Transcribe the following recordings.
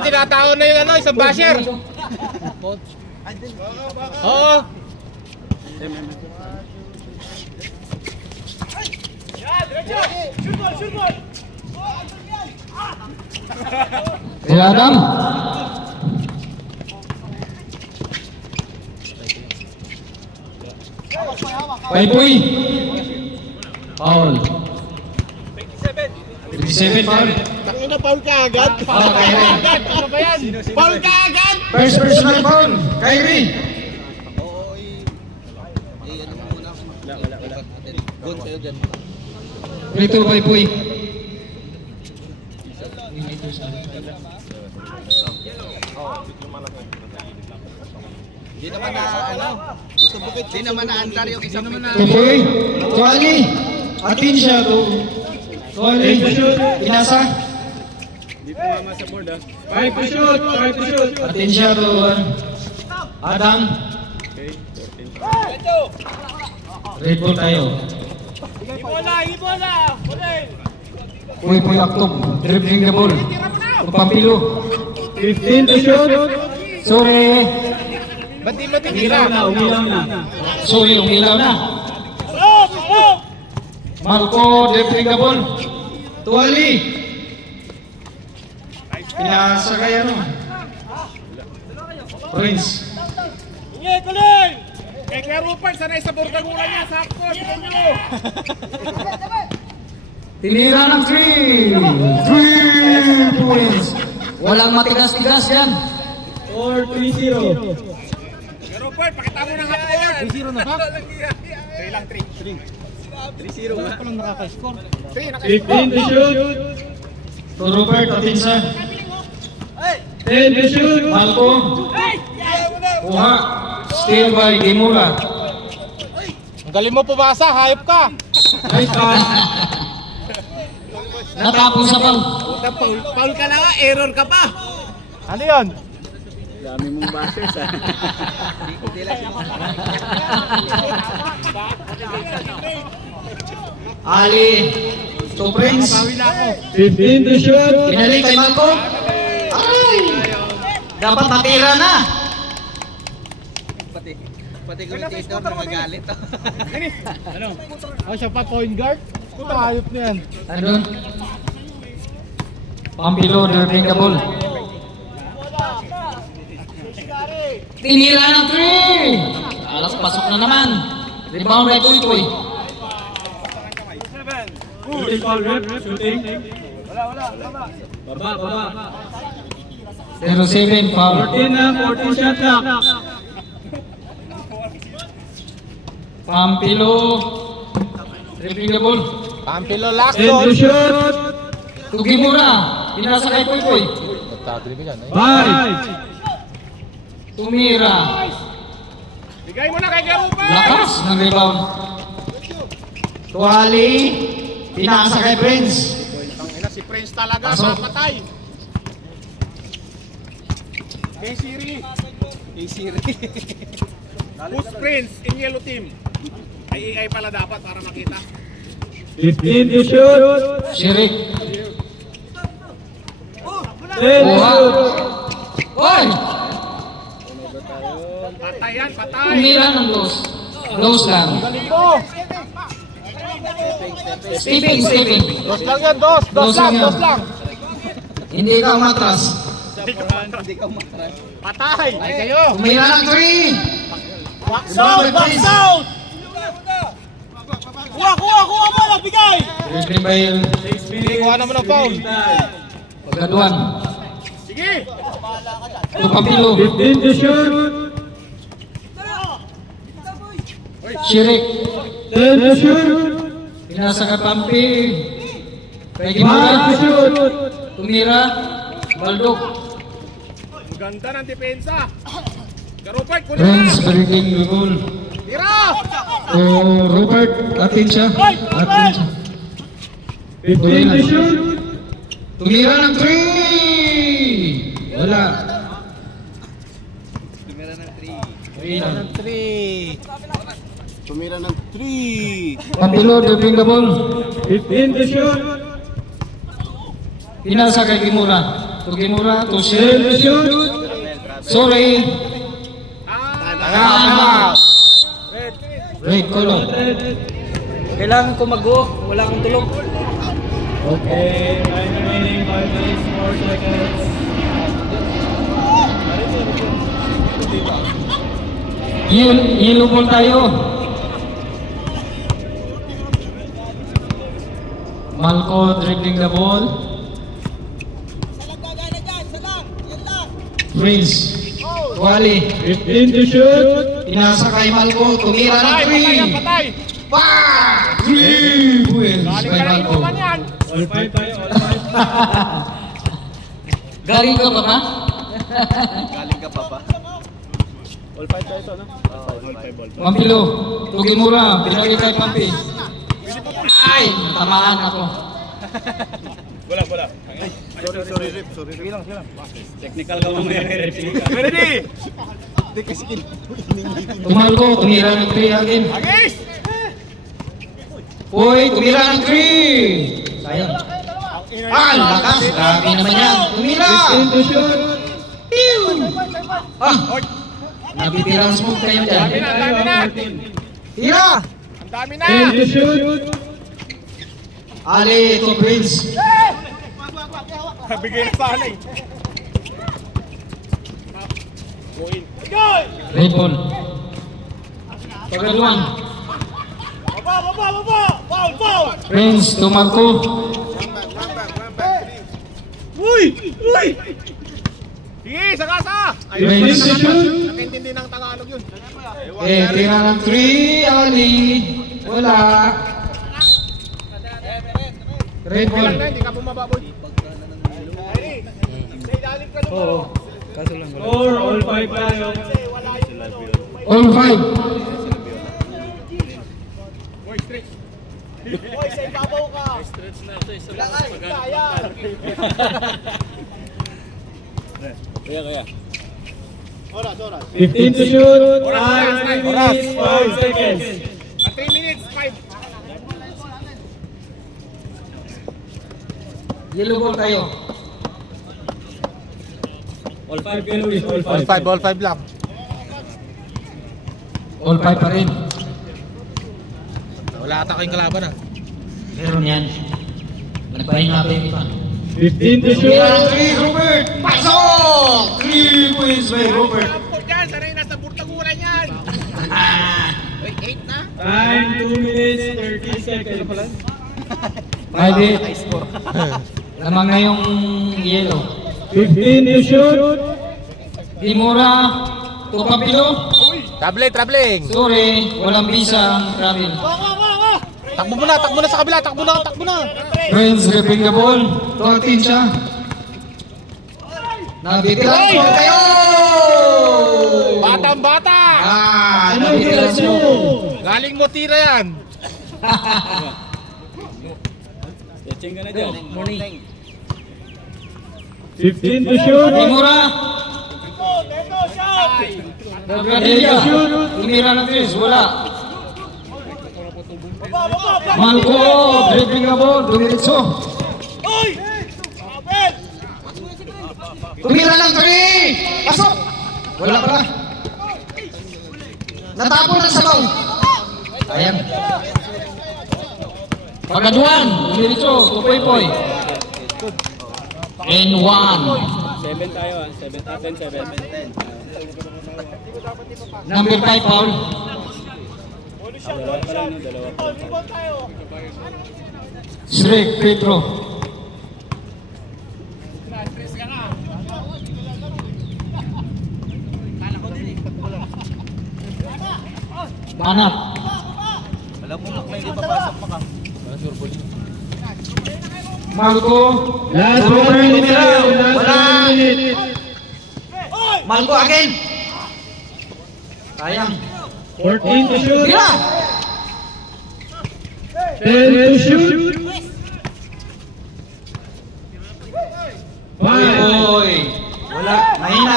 tinataon na yung ano, isang basher. Oo. Kuya Adam. Paypoy. Foul. 27 foul. Tangina, foul ka agad. Ano ba yan? Foul ka agad. First personal foul. Kyrie. Ito Paypoy. Hindi naman na ano. Hindi naman na andar yung isang naman na. Paypoy. Tuwali. Atin siya to. Tuwali. Inasa. Hindi pa mama sa board ah. Five to shoot. Atin siya to. Adam. Red ball tayo. Ibola. Paypoy aktob. Dribbling the ball. Pampilo. 15 to shoot. Sorry. Ba't di mo tinira? Umilaw na. Sorry, umilaw na. Marco, dribbling the ball. Tuwali. Pinasakay ano. Prince. Kuling! Kay Kuya Rupert, sanay sa burgagula niya. Sakto, tignan nyo. Tinira ng 3 points. Walang matigas-tigas yan. 4-3-0. Kuya Rupert, pakita mo ng half court. 3-0 na ba? 3 lang, 3. 3-0 ba? Walang nakaka-score. 15 to shoot. To Robert, Atinsa. 10 to shoot. Marco. Kuha. Steal by Gimula. Ang galing mo pumasa, hayop ka. Nice pass. Natapos sa pang. Foul ka na nga, error ka pa. Ano yun? Dami mong bashers ah. Ali. To Prince. 15 to shoot. Pinalik kay Marco. Ay! Dapat matira na. Pati commentator na magalit. Ano? Oh, siya pa point guard? Puta, hayop na yan. Ano? Pampilo, dribbling the ball. Tinira ng 3! Alas, pasok na naman. Rebound by Puypoy. Shooting foul rep. Shooting. Baba. 07 foul. 14 na. 14 shot clock. Pampilo, dribbling the ball. Pampilo 10 to Lacson. shoot. Tugimura, pinasa kay Puypoy. 5. Tumira, Bigay mo na kay Kuya Rupert. lakas ng rebound. Tuwali, pinasa kay Prince. Tangina, si Prince talaga, Pasok. papatay. Kay Siri. Who's Prince in yellow team? Ay pala dapat para makita. 15 to shoot. Shirik, 10 to Kuha. shoot. Oy! Patay yan, patay. Tumira ng loss. Loss lang. Galing mo. Stepping. Dos lang yan, dos Dos lang yan. lang. Hindi ka umatras. Patay. Ay kayo. Tumira ng 3. Box out. Kuha mo, magbigay. Dribbling by Kuha naman ng foul. Pagkaduan. Sige. To Pampilo, 15 to shoot. Shirik, 10 to shoot. pinasa kay Pampi. Kay 5 to Gimura, shoot. tumira, Baldok. Ang ganda ng depensa. Kuya Rupert, kunin Prince, na. dribbling the ball. Tira. To Robert, atin siya. 15 to shoot. Tumira ng 3! Wala. Tumira ng 3. Tumira ng 3. Pampilo, dribbling the ball. 15 to shoot. Pinasa kay Gimura. To Tugimura to 10 shoot. to shoot. Sorry. Tama. Red color. Kailangan ko mag-go. Wala akong tulog. Okay, time remaining 5 minutes, 4 seconds. Yellow ball tayo. Malco dribbling the ball. Prince. Wali. 15 to shoot. Inasa kay Malco. Tumira ng 3. Patay! Pa! 3 points Galing kay ka na Malco. inuman yan! All 5 tayo, all 5. Galing ka pa ba? All 5 tayo ito, no? All 5. Pampilo. Tugimura. Pinali kay Pampi. Ay! Tamaan ako. Wala. Sorry, Rip. Sige lang. Technical ka mamaya, Rip. Ready! Tumalko. Tumira ng 3 again. Agis! Uy! Tumira ng 3. Sayang. Ah! Lakas. Grabe naman yan. Tumira! 15 to shoot. Ah! Nabitirang smoke kayo dyan. Dami na! Tira! Ang dami na! 10 to shoot. Ali to Prince. Bigay na sana eh. Red ball. Pagaluan. Baba! Foul! Prince to Marco. Uy! Sige, sagasa! 15 to shoot. Nakintindi ng Tagalog yun. Tira ng 3. Ali. Wala. Red Okay ball. lang na, hindi ka bumaba, boy. Sa ilalim ka lang. Oo. Kaso lang. Score, all 5 tayo. All 5. Boy, stretch. Boy, sa ibabaw ka. Stretch na ito. Lakay, kaya. Kaya. Oras. 15 to shoot. Oras. 5 minutes, 5 seconds. 3 minutes, 5. Yellow ball tayo. All 5 kayo, Luis. All 5. All 5 lang. All 5 pa rin. Wala ata kayong kalaban ah. Meron yan. Nagpahinga pa yung iba. 15 to Tira ng shoot. 3. Robert. Pasok! 3 points by Robert. Ampun dyan, sanay nasa burtaguran yan. Wait, 8 na? Time 2 minutes, 30 seconds. 5-8. Lamang na yung yellow. 15 to shoot. Dimura. To Pampilo. Traveling. Sorry. Walang visa ang travel. Takbo mo na sa kabila, takbo na. Friends, ripping the ball. To Artinsya. Nabitiran mo kayo! Batang bata! Nabitiran mo. Galing mo tira yan. Morning. 15 to shoot. Dimura. Radilla. Tumira ng Chris. Wala. Malco. Dribbling the ball. Dumiritso. Tumira ng 3. Pasok. Wala pala. Natapon ng sabaw. Sayang. Pagaduan. Dumiritso. Tupoy-poy. And 1. 7 tayo ah. 7. Number 5 foul. Shrek Pedro. Banat. Malco. Last Robert 1 minute tumira. tayo. Last Wala. 1 minute. Malco again. Sayang. 14 to shoot. Tira. 10 to shoot. 5. Oy. Wala. Mahina.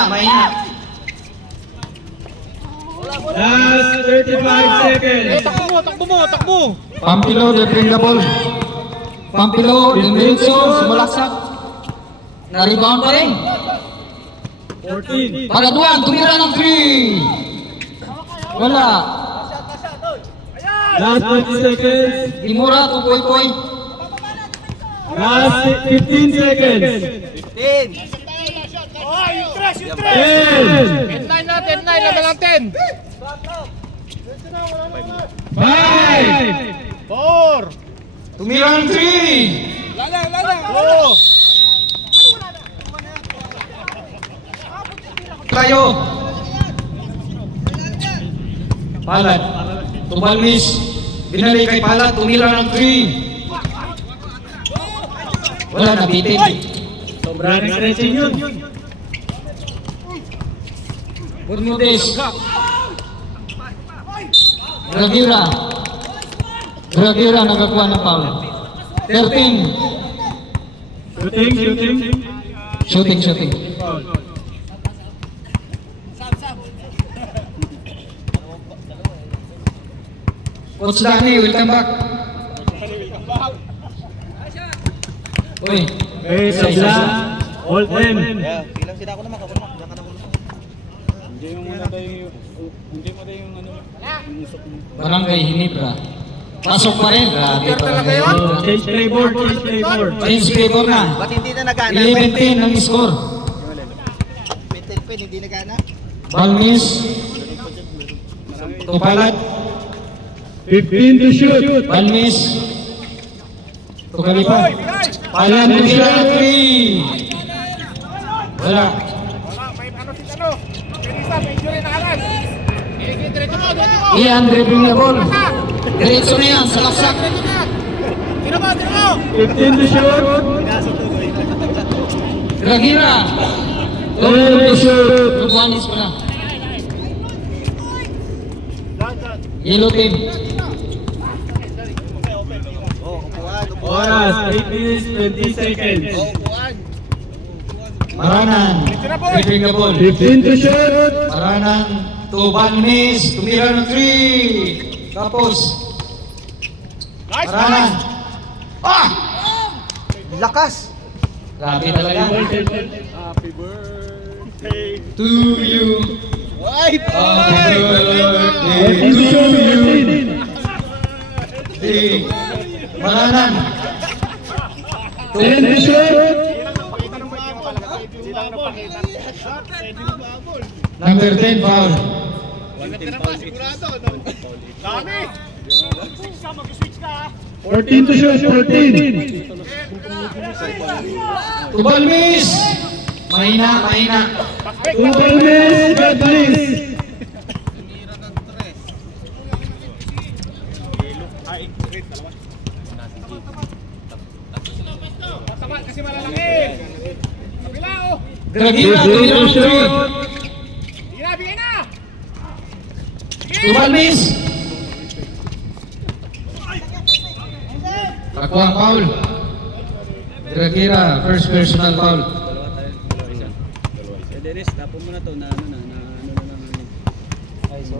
Last 35 seconds. Takbo. Pampilo, they bring the ball. Pampilo, Dumiritso, sumalaksak. Na-rebound pa rin. 14. Pagaduan, tumira ng 3. Wala. Last 20 seconds. Imura, tukoy-koy. Last 15 seconds. 10. 10-9 natin, 9, level ang 10. 5. 4. Tumira ng 3. Oh. Tayo. Palad. Tubal miss. Binalik kay Palad. Tumira ng 3. Wala, nabitin. Sobrang stretching yun. Bermudez. Gravira nakakuha ng foul. 13. Shooting. Coach Danny, welcome back. Uy. Okay, sabla. All 10. Barangay Hinebra. Pasok pa rin. Grabe Barangay Hinebra. Change playboard. Change playboard na. Ba't hindi na nagana? 11-10 ang score. Peter Pan, hindi nagana? Balmis. Tupalat. 15 to shoot. Balmis. Tukalipa. Palan to shot. 3. Wala. May ano si Tano. Penisa, may injury na agad. Diretso mo. Ian, dribbling na ball. Diretso na yan, sa laksak. Tira mo. 15 to shoot. Gragira. 10 to shoot. Lubuanis pala. Yellow team. Oras, 8 minutes, 20 seconds. Maranan. Dribbling na ball. 15 to shoot. Maranan. Tuban miss. Tumira ng 3. Tapos. Maranan. Ah! Lakas! Grabe talaga. To you. Ay! Happy birthday to you. Maranan. 10 to shoot. Number 10 foul. Dami. 14 to shoot. 14. Tubal miss. Mahina. Tubal miss. God bless. Tama kasi malalaki. Kabila oh. Gragira. 15 to shoot. Bigyan na. Tubal miss. Kakuha ang foul. Gragira. First personal foul. Dennis, tapon mo na to na ano na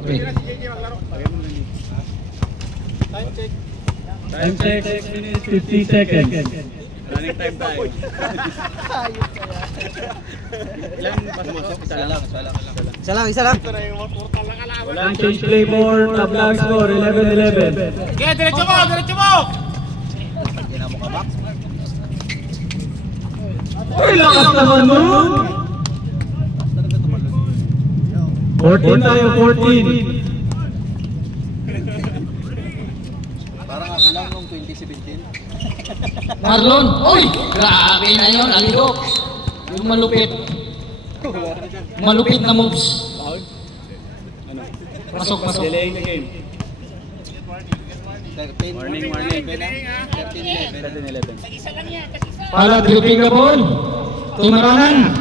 Okay. Time check. 6 minutes, 50 seconds. running time tayo. Ilan pasok? Isa lang. Walang change playboard. Tablang score, 11-11. Okay, diretso mo. Uy, lakas naman mo! 14 tayo, 14. Parang ako lang nung 2017. Marlon. Uy! Grabe na yun. Alidok. Yung malupit. Malupit na moves. Pasok. Delaying the game. Warning. 13-11. Pala dribbling the ball. Tumaranan.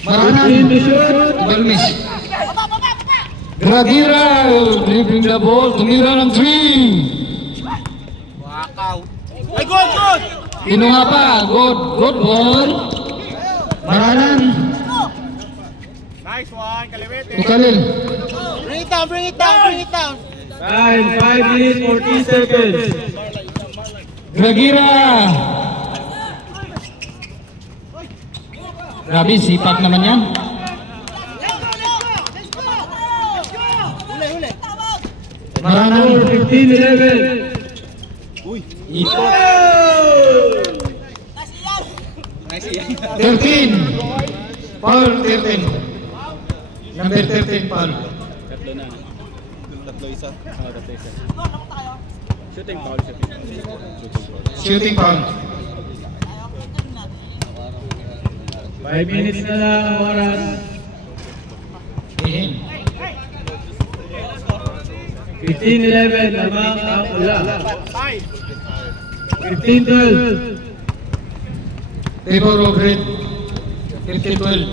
Maranan. Tubal miss. Gragira. Dribbling the ball. Tumira ng 3. Ay, good! Kinuha pa. Good ball. Maranan. Nice one, Kaliwete. Tukalil. Bring it down. Time, 5 minutes, 14 seconds. Gragira. Grabe, sipag naman yan. Marano, 15-11. Ito. Nice yan. 13. Foul, 13. Number 13, foul. Tatlo na. Tatlo isa. Tatlo isa. Shooting foul. Shooting foul. 5 minutes na lang ang oras. Ihin. 15-11 lamang ang ula. 15-12. Favor of red. 15-12.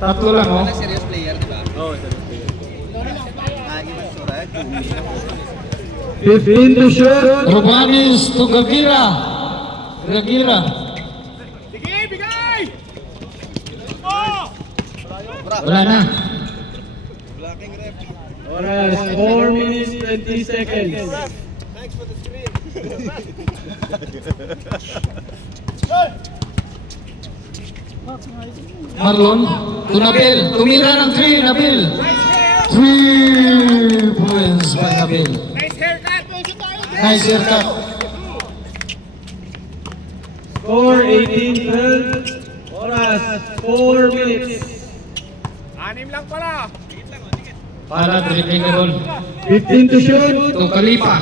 Tatlo lang, oh. Serious player, di ba? Oo, serious player. 15 to shoot. Robanis to Gagira. Gagira. Wala na. Oras 4 minutes 20 seconds. Marlon to Nabil. Tumira ng 3, Nabil. 3 points by Nabil. Nice haircut. Score 18-12. Oras 4 minutes. Anim lang pala. Para dribbling the ball. 15 to shoot. To Khalifa.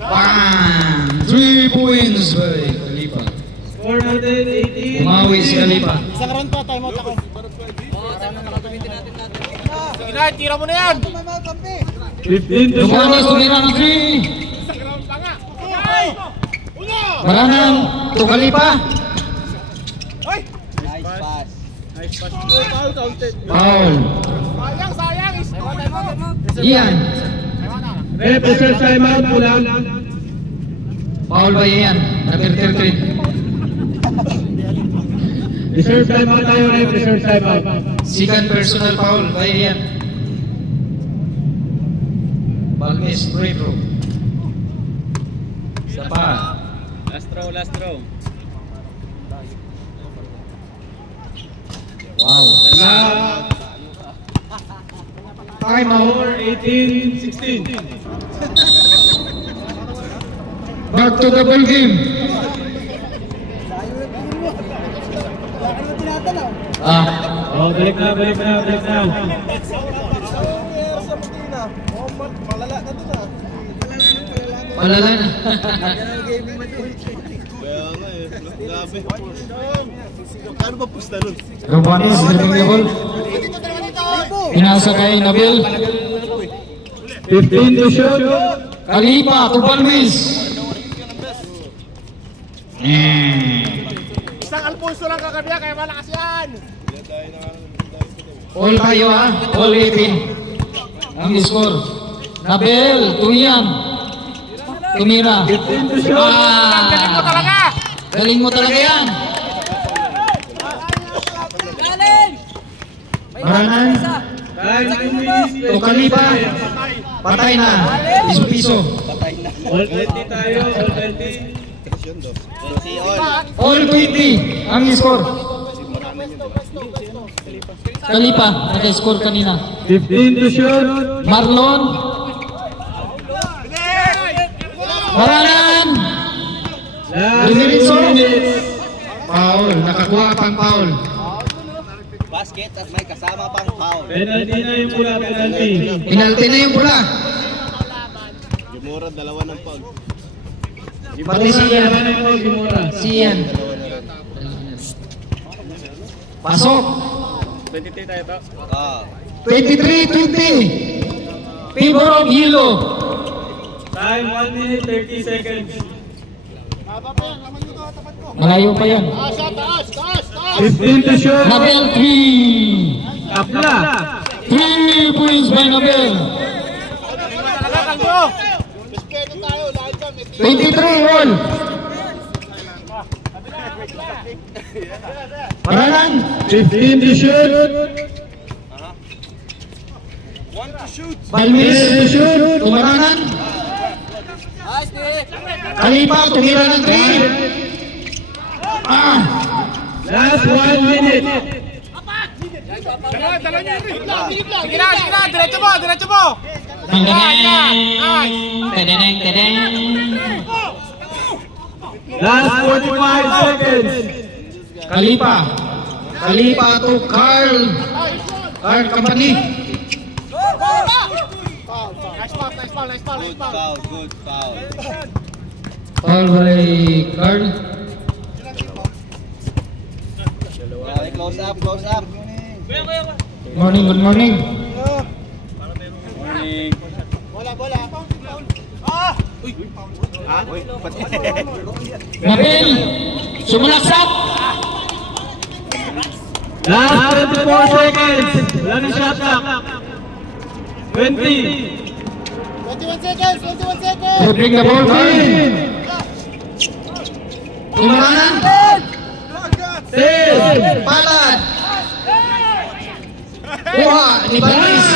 Bam! 3 points by Khalifa. Score natin 18. Umawi si Khalifa. Isang round pa, time out ako. Sige na, tira mo na yan. 15 to Robanis shoot. tumira ng 3. Maranang to Khalifa. Foul. Sayang. Ian. Represent timeout mula. Foul by Ian. Number 13. Reserve timeout tayo na yung reserve timeout. Second personal foul by Ian. Balmes free throw. Isa pa. Last throw. Wow. Time out. Score 18-16. Back to the ball game. Oh, balik na. Malala na. Grabe. Kano ba pusta nun? Robanis dribbling the ball. Inasa kay Nabil. 15 to shoot. Khalifa to Balmes. Isang Alfonso lang kakabiya, kaya malakas yan. All tayo ha. All 18. Ang score. Nabil to Ian. Tumira. Galing mo talaga. Galing mo talaga yan. Maranan. To Khalifa. Patay na. Piso-piso. All 20 tayo, all 20. All 20 ang score. Khalifa naka-score kanina. 15 to shoot. Marlon. Maranan. Last 2 Dimitso. minutes. Foul. Nakakuha pang foul. Basket at may kasama pang foul. Penalty na yung pula, penalty. Penalty na yung pula. Gimura, dalawa ng foul. Pati si Ian. Gimura. Si Ian. Pasok. 23 tayo to. 23-20. Favor of Hilo. Time 1 minute 30 seconds. Malayo pa yan. 15 to shoot. Nabil 3. Kapla. 3 points by Nabil. 23 all. Maranan. 15 to shoot. Balmis. 10 to shoot. Tumaranan. Khalifa tumira ng 3. Last 1 minute. Dalawa niyo rin. Sige na, diretso mo. Tedeng. Last 45 seconds. Kalipa to Carl Company. Nice foul. Good foul. Foul by Carl. Close up. Good morning. Nabil, sumulaksak. Last 24 seconds. Wala na shot clock. 20. 21 seconds. To bring the ball in. Kumanan. 10. Palad. Kuha ni Batis.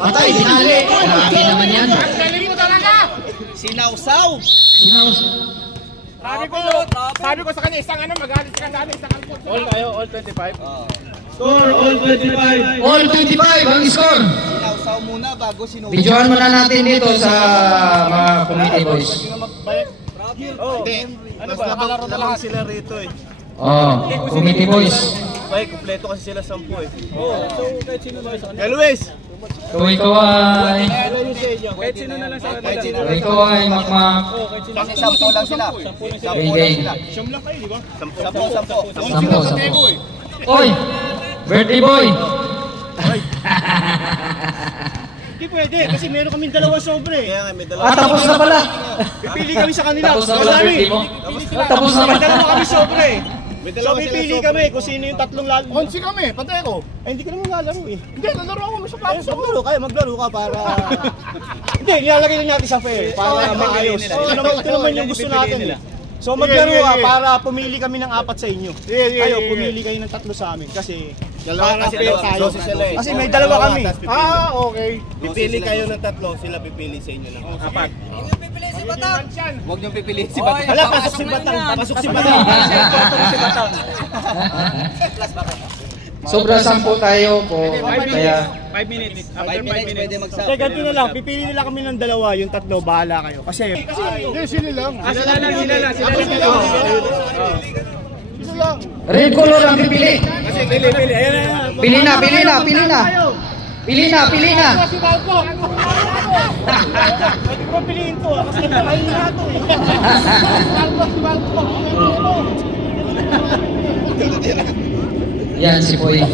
Patay, binali. Grabe naman yan. Galing mo talaga. Sinawsaw. Sabi ko sa kanya, isang magalit ka sa akin, isang alpot. All 25. Score all 25. All 25 ang score. Sinawsaw muna bago sinawsaw. Videoan muna natin dito sa mga committee boys. Mas nakalaro na lang sila rito eh. Committee boys. Bay, kumpleto kasi sila 10 eh. So kahit sino lang sa kanila. Luis! Kaway. Kahit sino na lang sa kanila. Kaway, makmak. Kasi 10 lang sila. 10 lang sila. Siyam lang kayo, di ba? 10. Oy! Birthday boy! Hindi pwede, kasi meron kaming dalawa sobre. Kaya nga may dalawa. Tapos na pala. Pipili kami sa kanila. Tapos na pala birthday mo. Tapos na May pala. dalawa kami sobre. May So dalawa pipili sila kami kung sino yung tatlong lalo. Konsi kami, patay ako. Ay, hindi ka naman lalaro eh. Hindi, lalaro ako sa plato. Maglaro ka para... Hindi, nilalagay na natin sa fair. Para maayos. Ito naman yung gusto natin eh. So maglaro ka para pumili kami ng 4 sa inyo. Kayo, pumili kayo ng 3 sa amin. Kasi para fair tayo. Kasi may dalawa kami. Okay. Pipili kayo ng 3, sila pipili sa inyo ng 4. Huwag niyong pipili si Batang. Hala, pasok si Batang. Pasok si Batang. Si Batang. Sobra 10 tayo po. Kaya 5 minutes. 5 minutes pwede mag-sub. Kaya ganito na lang, pipili nila kami ng dalawa, yung 3, bahala kayo. Kasi sila lang. Sila lang. red color ang pipili. Kasi pili. Ayan. Pili na. Si Balco! Pwede ko piliin to, kasi mahina to eh. Si Balco! Yan si Boy.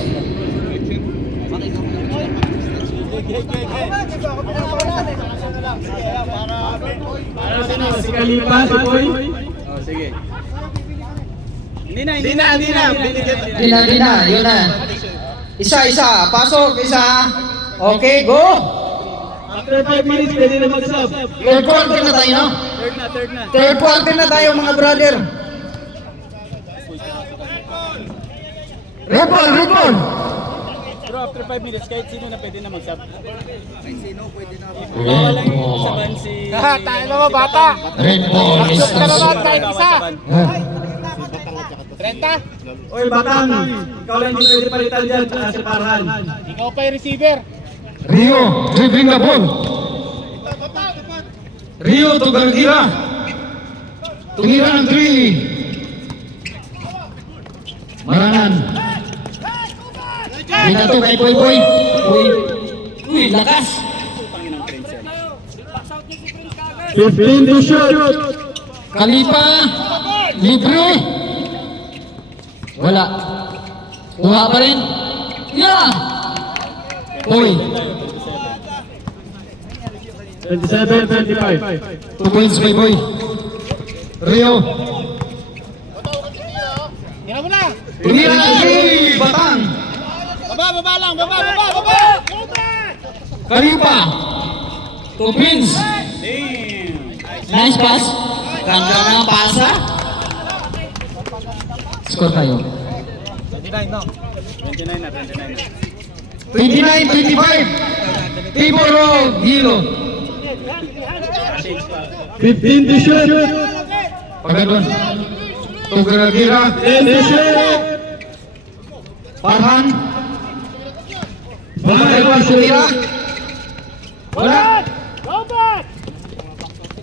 Si Kalipa, si Boy. Sige. Hindi na. Di na. Yun na. Isa. Pasok. Isa. Okay, go. After 5 minutes, pwede na mag-sub. Third quarter na tayo, no? Third na. Third quarter na tayo, mga brother. Red ball. Pero after 5 minutes, kahit sino na pwede na mag-sub. Red ball. Saban si... Tayo naman bata! Red ball is Absurd ka naman kahit isa! 30? Oy, Batang! Ikaw lang hindi pwede palitan dyan sa Parhan. Ikaw pa yung receiver! Rio, dribbling the ball. Rio to Gargira. Tumira ng 3. Maranan. Binato kay Boy. Uy, lakas. 15 to shoot! Kalipa. Libre. Wala. Kuha pa rin. Yeah. Boy. 27-25. 2 points by Boy. Rio. Tira mo na! Tumira ng 3. Batang. Baba lang! Kalipa. 2 pins. Nice pass. Ganda ng pasa. Score tayo. 29-25. Tiboro Hilo. 15 to shoot! Pagadon. Tugira-gira. 10 to shoot! Farhan. Bumalik tumira. Wala. Go back!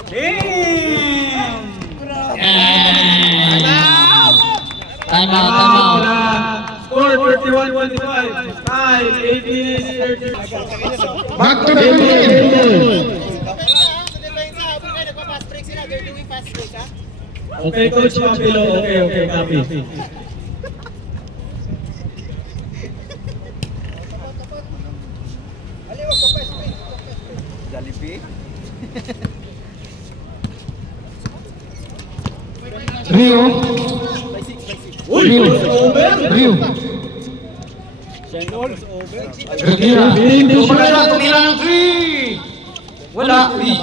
Damn! Time out. Score 31-25. Time 8 minutes 30. Back to the game. Okay, Coach Pampilo. Okay, copy. Rio. Tumira ng 3. Wala. Uy.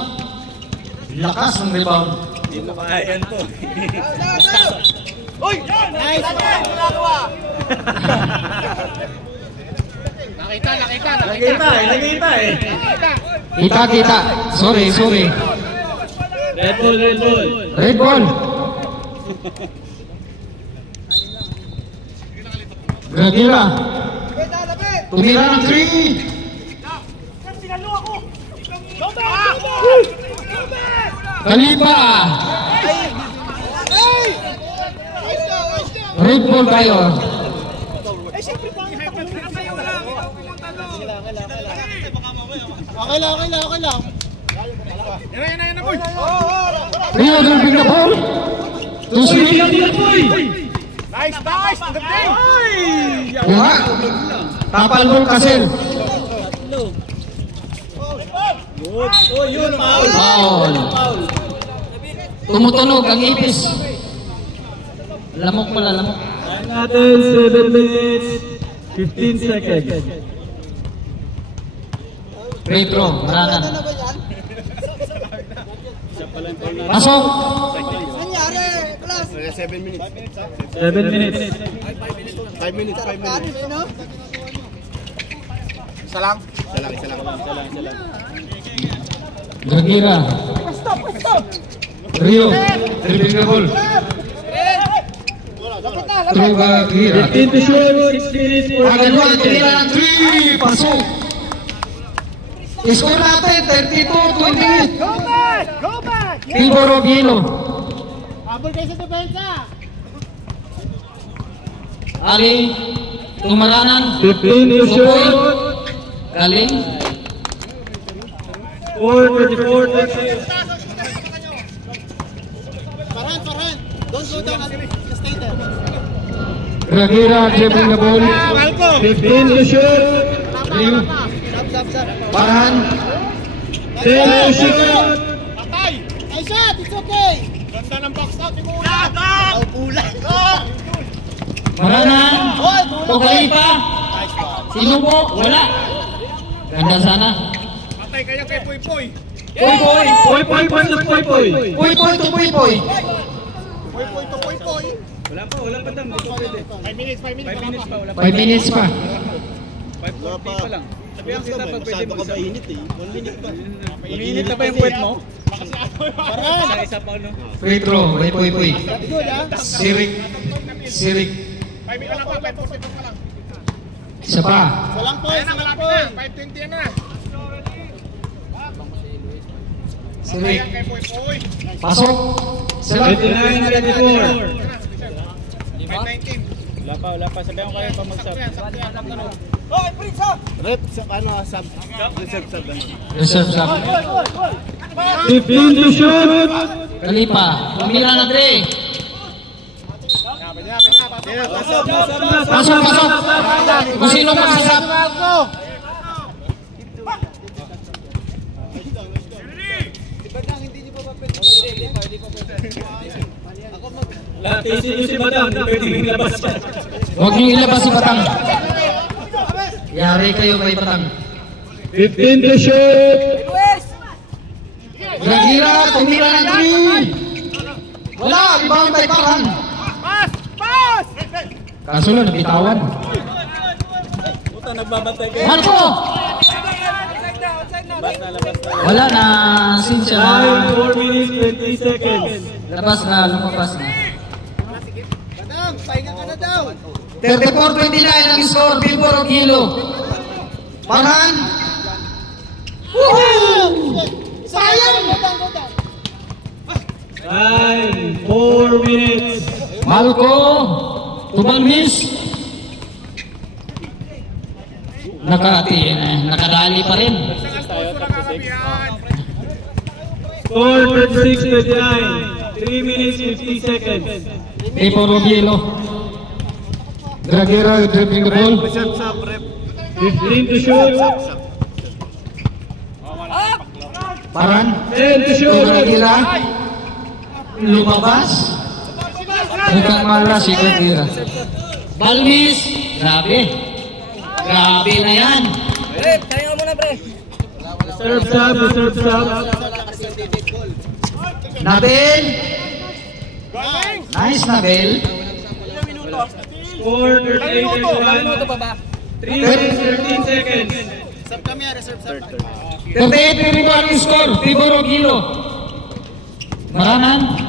Lakas ng rebound. Hindi mo kaya to. Uy! Nice! Nakita eh. Kita. Sorry. Red ball. Red ball. Gradira. Tumira ng 3. Kalipa. Red ball kayo. Okay lang. Rio dropping the ball. To swing. Nice! Gandang! Wala. Tapal ball kasi. Oh, yun, Foul. Tumutunog ang ipis. Lamok pala. Time natin 7 minutes 15 seconds. Free throw. Marangan. Pasok. Nangyari! Plus! 7 minutes. 7 minutes. 5 minutes. Isa lang. Gradira. Rio. Dribbling the ball. Through Gradira. 15 to shoot, 6 minutes for Pagkaluan, tumira ng 3. Pasok. Score natin, 32-28. Go back! Pilbor of Yelo. Habol kayo sa depensa! Ali. Tumaranan. 15 to shoot. Galing. 4-34. Farhan! Don't go down. Just stay there. Gradira dribbling the ball. 15 to shoot. Rio. Farhan. 10 to shoot. Patay! Nice shot! It's okay! Ganda ng box out ni Mula! Ulan! Maranan. Tukalipa. Sino po? Wala. Ganda sana. Patay kayo kay Poy! Poy. Point to Poy. Poy to Poy. Poy! Wala pa dam. 5 minutes pa. 5 minutes pa. 5:40 pa lang. Sabihan kita pag pwede mo isa. 1 minute pa. Minute na ba yung puwet mo? Farhan! Isa pa no? Free throw. Poy. Good ah! Sirik. 5 minutes pa lang. Isa pa. Walang Poy! 5:20 na! Sirik. Kay Poy! Pasok. Salat. 29-24. 5:19. Wala pa. Sabihan ko kayo pa mag-sub. Hoy, Prince! Rep, sub. Reserve shot. 15 to shoot. Kalipa. Tumira na 3. Pasok. Kung sino magsasap. Si Madam, hindi pwedeng ilabas siya. Huwag niyong ilabas si Batang. Yari kayo kay Batang. 15 to shoot. Gradira, tumira ng 3. Wala, rebound by Farhan. Pass! Kaso lang, nabitawan. Puta, nagbabantay kayo. Marco! Wala na, sinsya na. 4 minutes, 20 seconds. Labas na, lumabas na. Badang, pahinga ka na daw! 34-29 ang score, Pibor Kilo. Parhan. Woohoo! Sayang! 4 minutes. Malco, Tumalmis. Nakadali pa rin. Score 36-29. 3 minutes 50 seconds. Pibor Kilo. Dragera dribbling the ball. 15 to shoot. Parhan. 10 to shoot. Dragera. Lumabas. Mukhang malas si Dragera. Balmis. Grabe. Grabe na yan. Pre, tayo ka muna, pre. Reserve sub. Nabel. Nice, Nabel. Score 38-31. pa ba? 3 minutes 13 seconds. 38 ang score, Pibor Kilo. Maranan.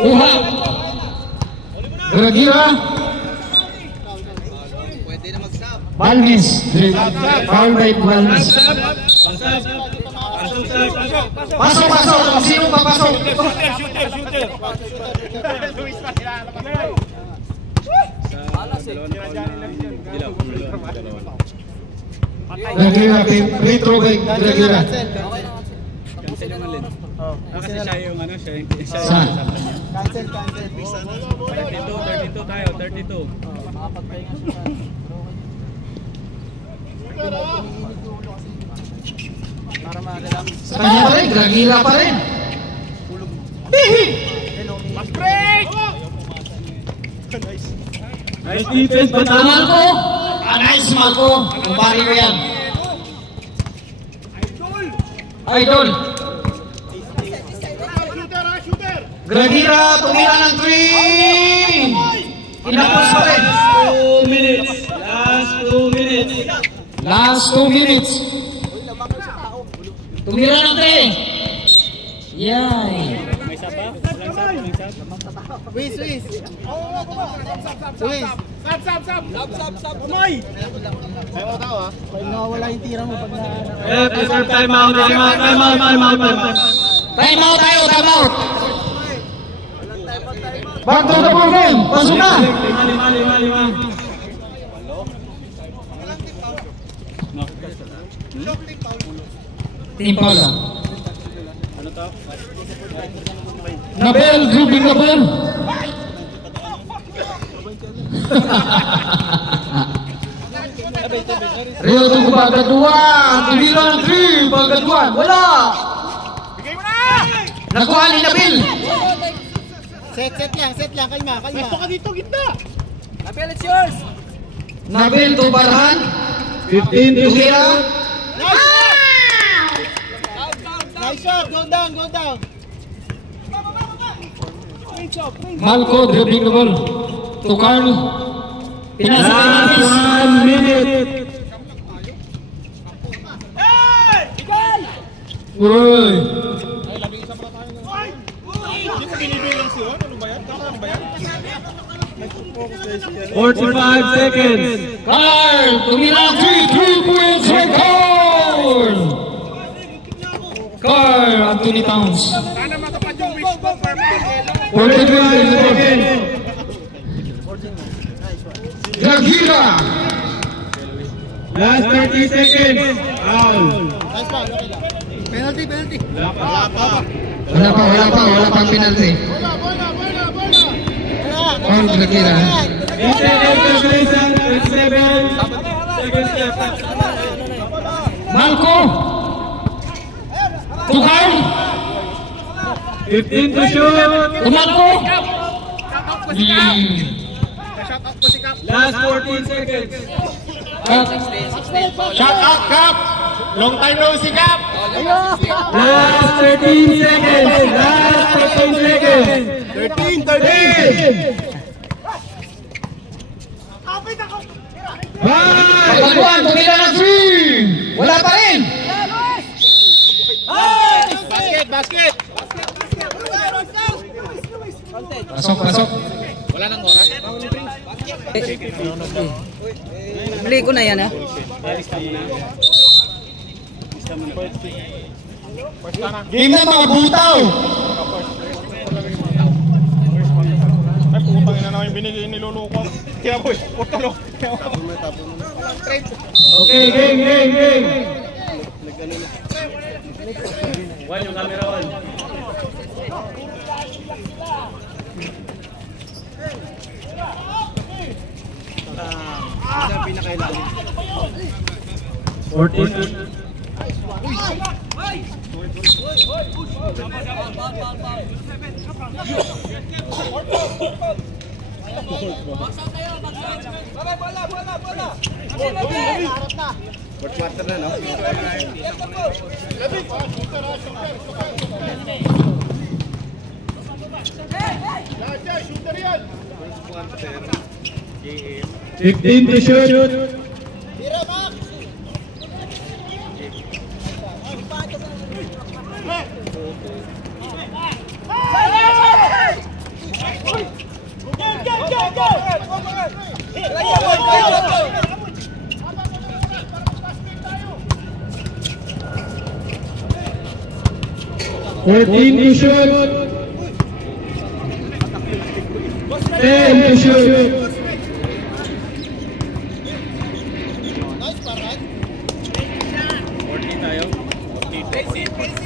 Uha. Dragera. Balmis. Foul by Balmis. Pasok. Sino papasok? Dragera. Retro by Dragera. Kasi siya yung ano, siya Saan? Cancel. 32 tayo, 32. Sa kanya pa rin, Dragera pa rin. Nice defense, Malco. Nice, Malco. Kumpari ko yan. Idol. Dragera, tumira ng 3. Inapos pa rin. 2 minutes. Last 2 minutes. Last 2 minutes. Tumira ng 3. Yay. May isa pa? Walang sub? Reserve timeout. Time out tayo, time out. Back to the ball game. Pasok na. 5. Team foul lang. Ano to? Nabel, dribbling the ball. Rio tunggu pagkatuwa. Tumira ng 3. Pagkatuwa. Wala. Nakuha ni Nabil. Set lang, kalma. Ito ka dito, gitna. Nabel, it's yours. Nabil to Parhan. 15 to Tumira. Nice shot, go down. Malco dribbling the ball. To Carl. Pinasa kay Nabis. 1 minute. Uy. 45 seconds. Carl, tumira ng 3 points for Carl. Carl, Anthony Towns. 45 seconds. Dragera. Last 30 seconds. Foul. Penalty. Wala pang penalty. Foul Dragera. 27 seconds left. Malco. To Carl. 15 to shoot. To Malco. Last 14 seconds. Shut up, Cap. Long time no see, Cap. Last 13 seconds. 13. Pagkakuan, tumira ng 3. Wala pa rin. Basket. Pasok. Wala nang oras. Bili ko na yan ha. Game na mga butaw! Ay, putang ina na yung binigay niluluko. Kaya boy, putalo. Okay, game! One yung camera one. Ito ang pinakailalim. 14. Fourth quarter na, no? Shooter yan! 15 to shoot. To shoot. 10 to shoot.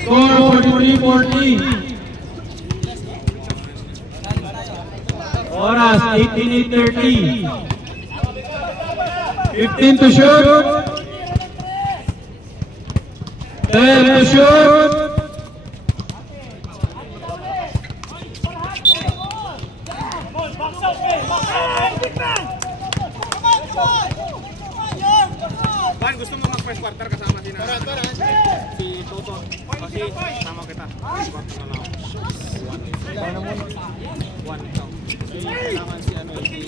Score 43-40. Oras 18:30. 15 to shoot. 10 to shoot. Ban, gusto mo mag-first quarter kasama si si Toto. Kasi sama kita. First quarter na lang. One ikaw. Kailangan si ano si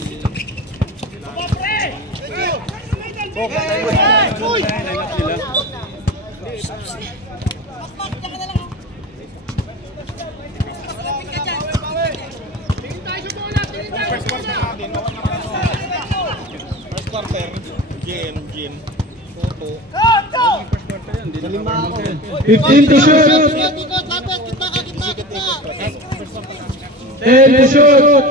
first quarter natin. First quarter. Jin. Toto. 15 to shoot. 10 to shoot.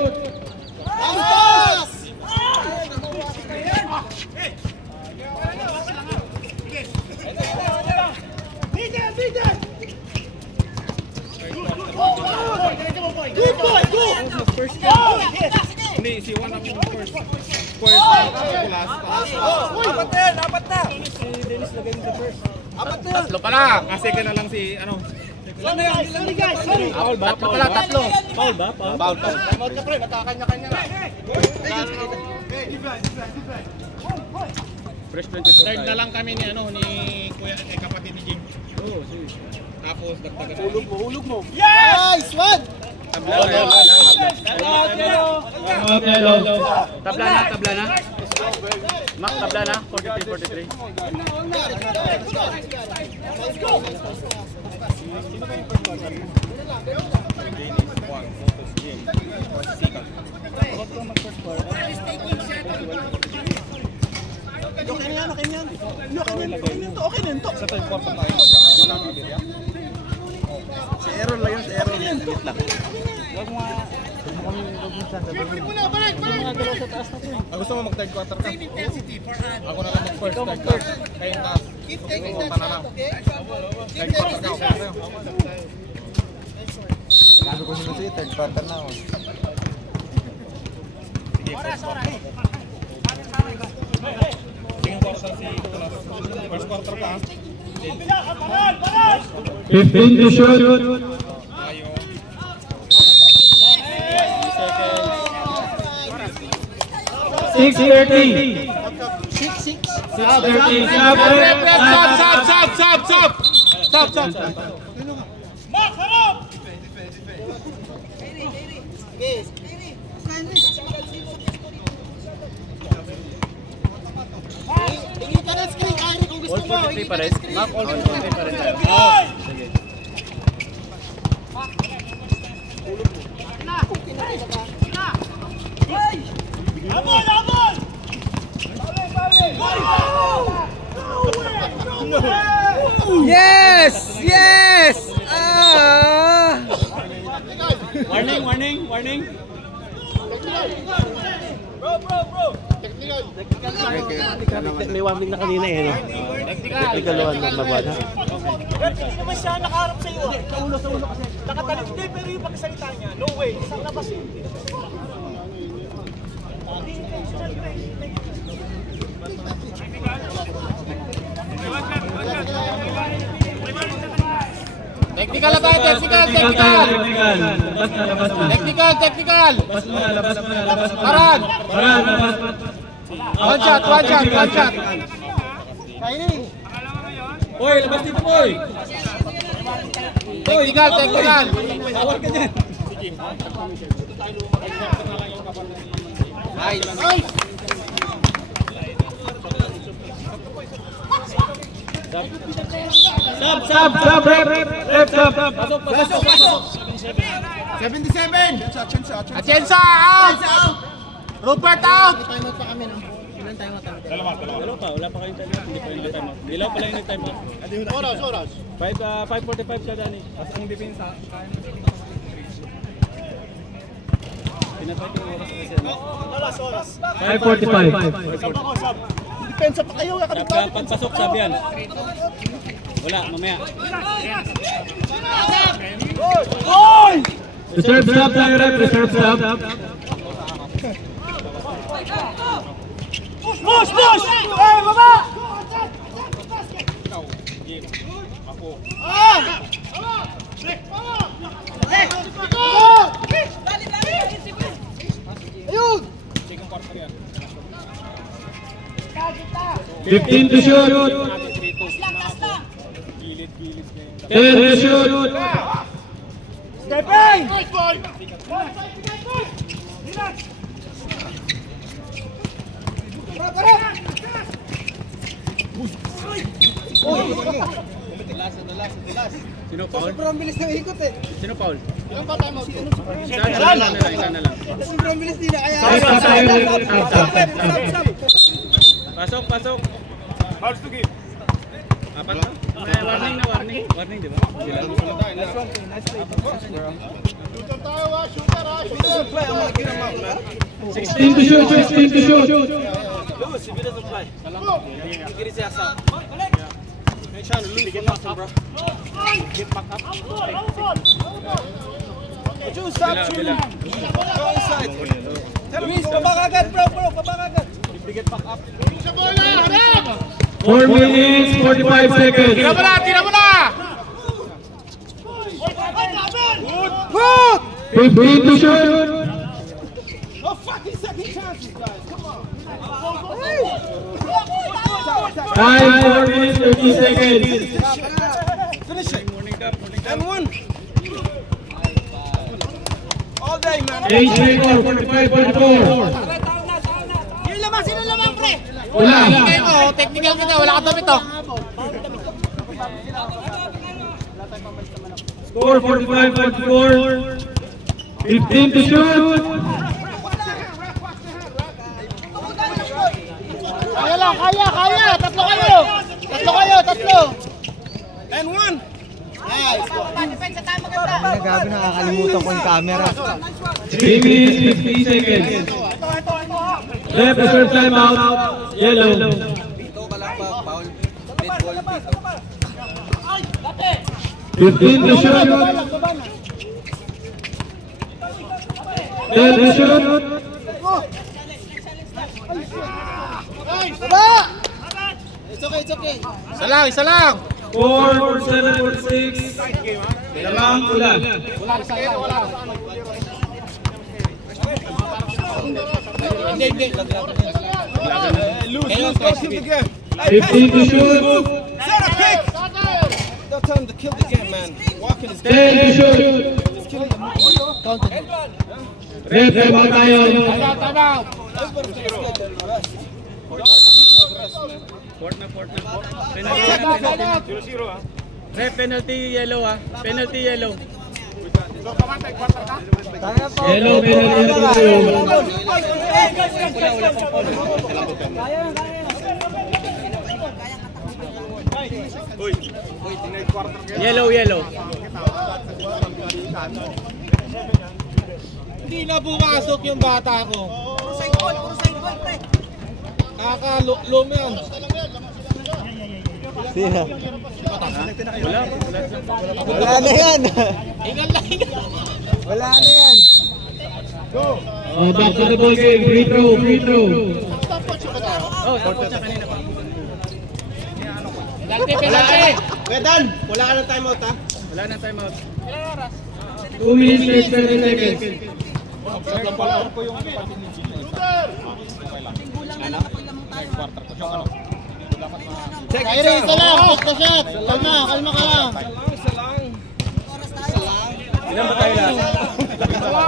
Hindi, si Juan ako first. Apat na! Si Dennis lagay mo sa first. Tatlo pala! Kasi ka na lang si ano. Ano yan? Foul ba? Tatlo pala, tatlo. Foul ba? Foul. Foul ka pre, magkakanya-kanya nga. Fresh 24 Third na lang kami ni ano ni Kuya kapatid ni Jim. Oo, sige. Tapos dagdagan. Hulog mo. Yes! One! Tabla na. Max, tabla na. 43. Okay na ito. Sa third quarter tayo. Si Aaron lang yun, si Aaron. Wait lang. Gusto mo mag third quarter ka? Ako na lang mag first third quarter. Kayong taas. Punta na lang. Third quarter ka, okay na sa'yo. Sabi ko sila sa'yo, third quarter na ako. Sige, first quarter. Tingin quarter si Kulas. First quarter ka. 15 to shoot. Ayaw. 6:30. 6:30. Stop. Tingin ka na screen, kaya kung gusto mo. All 43 pa rin. Mark, all 43 pa rin. Sige. Abol! Yes! Yes! Ah! Warning, warning, warning. May warning na kanina eh, no? Technical one na mabuhat, ha? Hindi naman siya nakaharap sa iyo. Sa ulo kasi. Nakatalip din, pero yung pagkasalita niya, no way. Isang labas eh. Technical na tayo, technical! Technical! Paran! One shot! Oy, labas dito, boy. Technical! Bawal ka dyan. Sub, rep, sub. Pasok. 77! Atienza out! Rupert out! Dalawa pa, wala pa kayong timeout. Hindi pa yung timeout. Dilaw pala yung timeout. Oras. 5:45 ka, Dani. Ang depensa. Pinatay ko yung oras kasi. Oras. 5:45. Depensa pa kayo, Pagpasok, sabi yan. Wala, mamaya. Reserve stop tayo, rep. Reserve stop. Push! Ay, baba! Ayun! 15 to shoot. 10 to shoot. Stepping! Sino foul? Sobrang bilis ng ikot eh. Sino foul? Ilang pa tayo Isa na lang. Sobrang bilis nila. Kaya... Stop tayo. Pasok. Fouls to give. Apat na? May warning na. Warning, di ba? Sila. Shooter tayo, ha? Shooter! 16 to shoot. 16 to shoot. Lewis, if he doesn't play, get his ass out. Ain't trying to lose for nothing, bro. Get back up. But you stop shooting. Go inside. Luis, kabak agad, bro. Kabak agad. If they get back up. 4 minutes, 45 seconds. Tira mo na! 15 to shoot. No fucking second chances, guys. Come on. 4 minutes, 30 seconds. Finish it. And one. All day, man. 8 44. Sino lamang, pre? Wala. Technical kita, wala ka damit, oh. Score 45-44. 15 to shoot. Kaya. Tatlo kayo. And one. Gabi nakakalimutan ko yung camera. 3 minutes, 50 seconds. Left, reserve time out. Yellow. 15 to shoot. 10 to shoot. It's okay. Isa lang. 4, 7, 6. Lamang ulan. Hindi. Lose the game. 15 to shoot. Set a pick. Don't tell him to kill the game, man. Walking is 10 to shoot. Just killing the Red, rebang tayo. Time out. Fourth na. Penalty yellow, ha. Penalty yellow. Yellow penalty. Kaya. Yellow, yellow. Hindi na pumasok yung bata ko. Puro side ball, pre. Kaka-loom yan. Sino? Wala. Wala na yan. Ingal lang, ingal. Wala na yan. Back to the ball game. Free throw, free throw. Oh, tapos siya kanina pa. Kuya Dan, wala ka ng timeout ha? Wala na timeout. 2 minutes and 30 seconds. Kyrie, isa lang. Put the shot. Kalma ka lang. Ilan ba tayo lahat?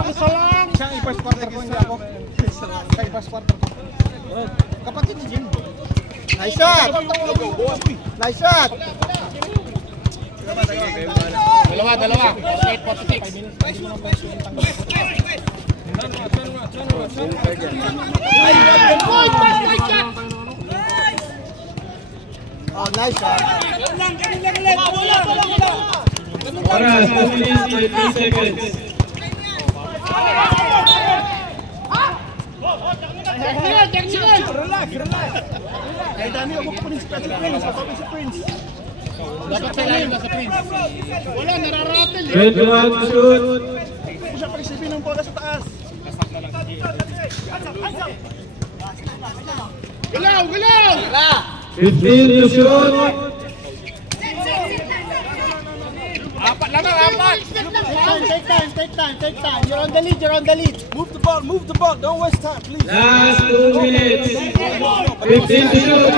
Isa lang. Siya ang i-first quarter ko, hindi ako. Siya i-first quarter ko. Kapatid ni Jim. Nice shot! Nice shot! Dalawa. 8:46. Oh, nice shot. Oras, 2 minutes and 3 seconds. Ay, Dani, huwag ko pa rin si Prince. Sabi si Prince. Dapat sa lalim na sa Prince. Wala, nararatel eh. 21 to shoot. Hindi ko siya pag-isipin ng bola sa taas. Galaw! 15 to shoot. Apat lang, apat! Take time. You're on the lead. Move the ball. Don't waste time, please. Last 2 minutes. 15 to shoot.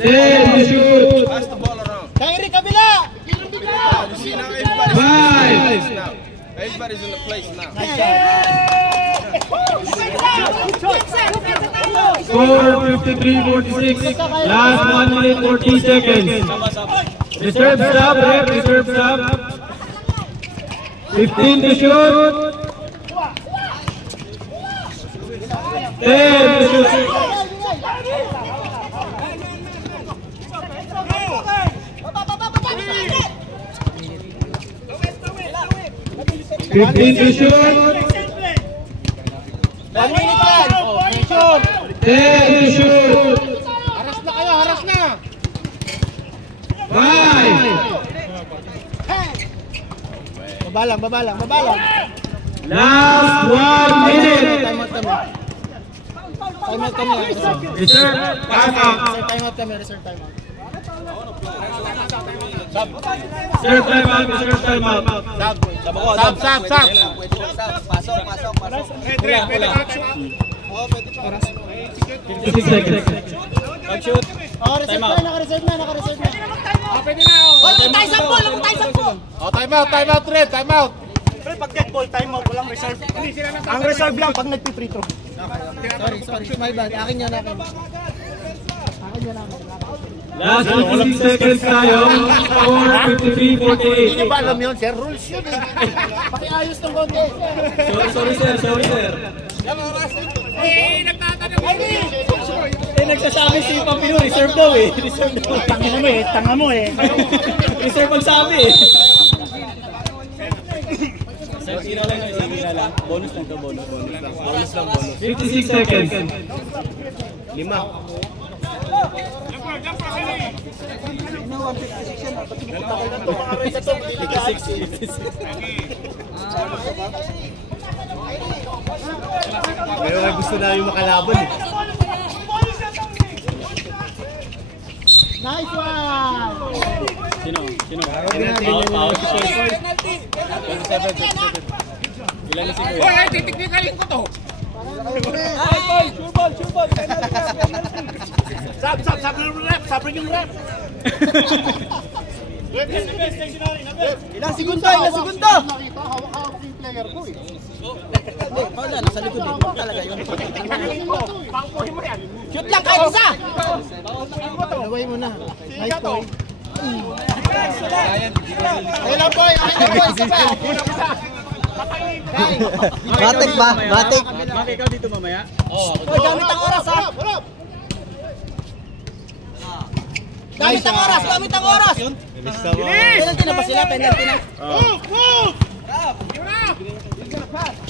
10 to shoot. Pass the ball around. Kyrie, kabila! You see now everybody's 5. now. Everybody's in the place now. Score 53-46. Last 1 minute 40 seconds. Reserve stop, rep, reserve stop. 15 to shoot. 10 to shoot. 15 to shoot. 1 minute lang. Pressure. 10 to shoot. Haras na kayo, haras na! 5. Babalang. Last 1 minute. Timeout kami. Reserve, pass out. Reserve timeout. Reserve timeout, reserve timeout. Stop! Pasok. 56 seconds. Mag-shoot. Oh, naka-reserve na. Pwede na oh! Wala tayo sa ball, Oh, timeout, Red, timeout! Pero pag get ball, timeout, walang reserve. Ang reserve lang pag nagpi-free throw. Sorry. My bad. Akin yan. Last 56 seconds tayo. Score 53-48. Hindi ba alam yun, sir? Rules yun eh. Pakiayos ng konti. Sorry sir. Nagsasabi si Pampino, reserve daw eh. Tanga mo eh. Reserve magsabi eh. Sino lang yung isang kilala? Bonus lang to, bonus. 56 seconds. 56. Pero gusto namin makalaban eh. Nice one! Sino? Foul. 27. Ilan na si Kuya? Hoy, titiknikalin ko to! Sure ball. Sabi yung rep. Ilang segundo? Nakita, hawak-hawak yung player ko eh. Wala, nasa likod eh. Talaga yun. Shoot lang kahit isa. Naway mo na. Nice boy. Ayun lang boy, isa pa. Batik ba? Batik. Ikaw dito mamaya? Boy, gamit ang oras ha. Gamit ang oras, gamit ang oras. Penalty na ba sila? Penalty na.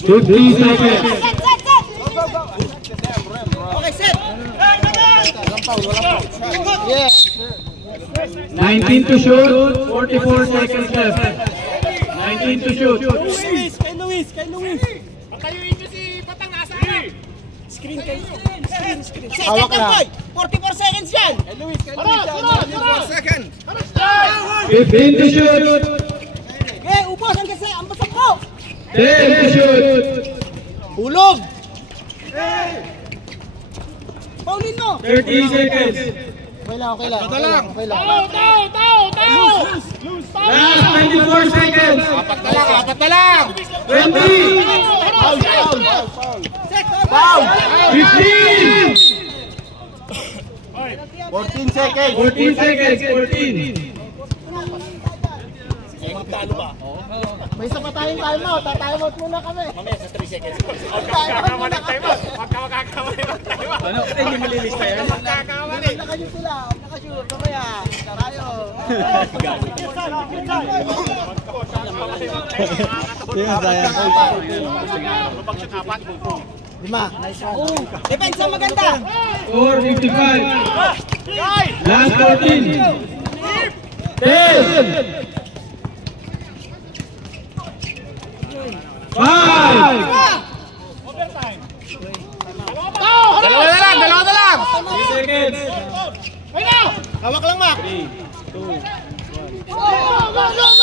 50 seconds. Set. Okay, set. Yeah. 19 to shoot, 44 seconds left. 19 to shoot. Kay Luis. Patayuin nyo si Patang nasa harap. Set, boy. 44 seconds yan. 15 to shoot. Okay, ubos ang kasi. Ang basag ko. 10 to shoot. Hulog. Paulin mo. 30 seconds. Okay lang. Last 24 seconds. Apat na lang. 20. Foul. 15. 14 seconds. 14 seconds. 14. May isa pa tayong timeout. Timeout muna kami. Mamaya sa 3 seconds. Magkakamali ng timeout. Ano? Hindi malilista yan. Magkakamali. Nakashoot sila. Nakashoot. Mamaya. Tayo. Lima. Depensa maganda. 4:55. Last 14. 10. 5. Dalawa na lang. 3 seconds. Hawak lang, Mac. 3, 2, 1. Go!